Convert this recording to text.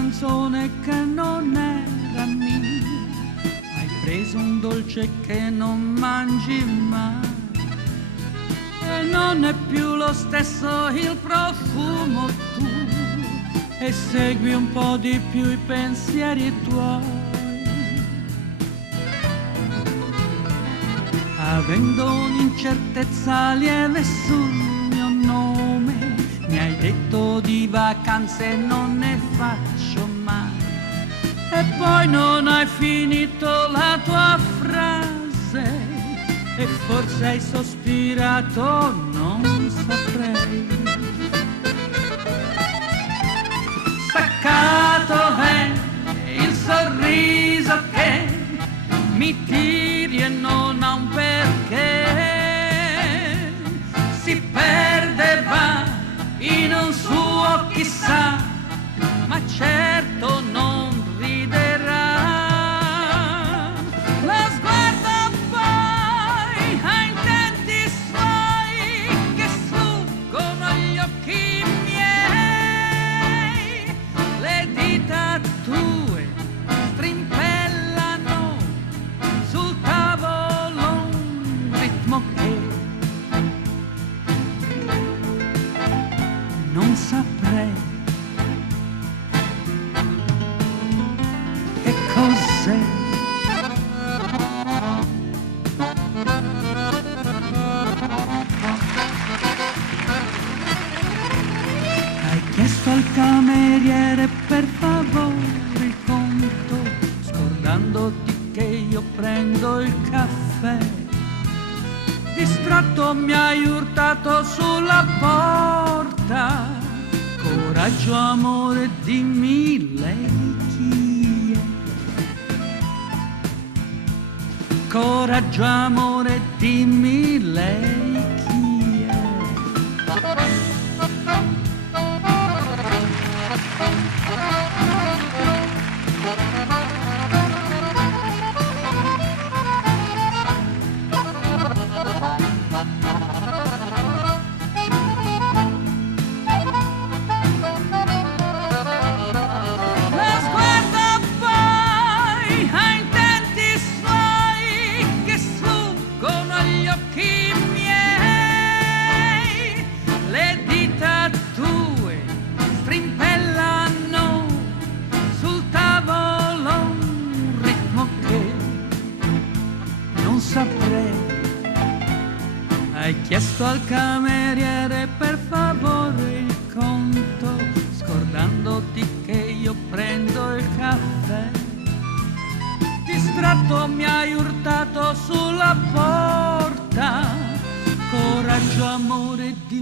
canzone che non era mia. Hai preso un dolce che non mangi mai e non è più lo stesso il profumo tuo, e segui un po' di più i pensieri tuoi. Avendo un'incertezza lieve sul mio nome, mi hai detto di vacanze non ne faccio mai, e poi non hai finito la tua frase, e forse hai sospirato, non saprei. Staccato è il sorriso che mi tiri e non ha un perché, si perde, va in un suo chissà, ma certo non riderà. Lo sguardo poi ha intenti suoi che sfuggono agli occhi miei, le dita tue strimpellano sul tavolo un ritmo che non saprei che cos'è. Hai chiesto al cameriere per favore il conto, scordandoti che io prendo il caffè. Distratto mi hai urtato sulla porta. Coraggio, amore, dimmi lei chi è. Coraggio, amore, dimmi lei chi è. Hai chiesto al cameriere per favore il conto, scordandoti che io prendo il caffè. Distratto mi hai urtato sulla porta. Coraggio, amore, di